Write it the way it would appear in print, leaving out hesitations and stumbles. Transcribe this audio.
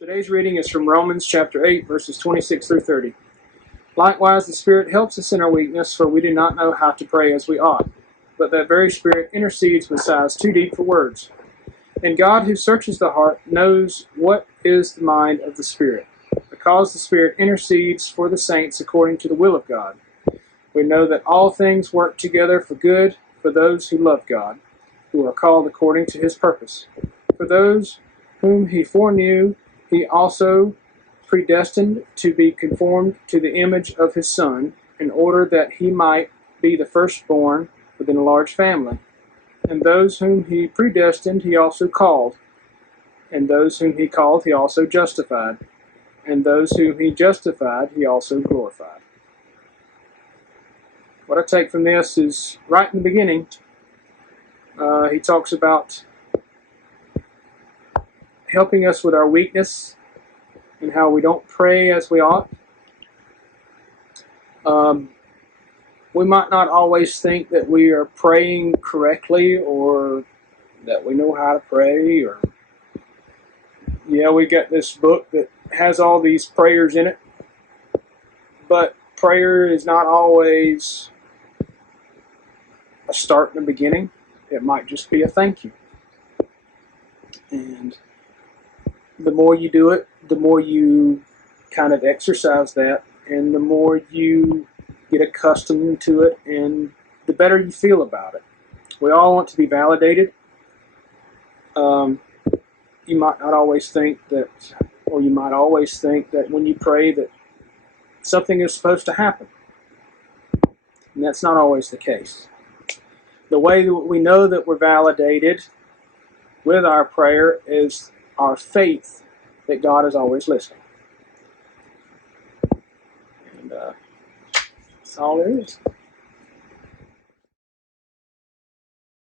Today's reading is from Romans chapter 8, verses 26 through 30. Likewise, the Spirit helps us in our weakness, for we do not know how to pray as we ought. But that very Spirit intercedes with sighs too deep for words. And God, who searches the heart, knows what is the mind of the Spirit, because the Spirit intercedes for the saints according to the will of God. We know that all things work together for good for those who love God, who are called according to his purpose. For those whom he foreknew, he also predestined to be conformed to the image of his Son, in order that he might be the firstborn within a large family. And those whom he predestined, he also called. And those whom he called, he also justified. And those whom he justified, he also glorified. What I take from this is, right in the beginning, he talks about helping us with our weakness and how we don't pray as we ought. We might not always think that we are praying correctly or that we know how to pray. Or we got this book that has all these prayers in it, but prayer is not always a start in the beginning. It might just be a thank you. And the more you do it, the more you kind of exercise that, and the more you get accustomed to it, and the better you feel about it. We all want to be validated. You might not always think that, or you might always think that when you pray that something is supposed to happen. And that's not always the case. The way that we know that we're validated with our prayer is our faith that God is always listening. And that's all there is.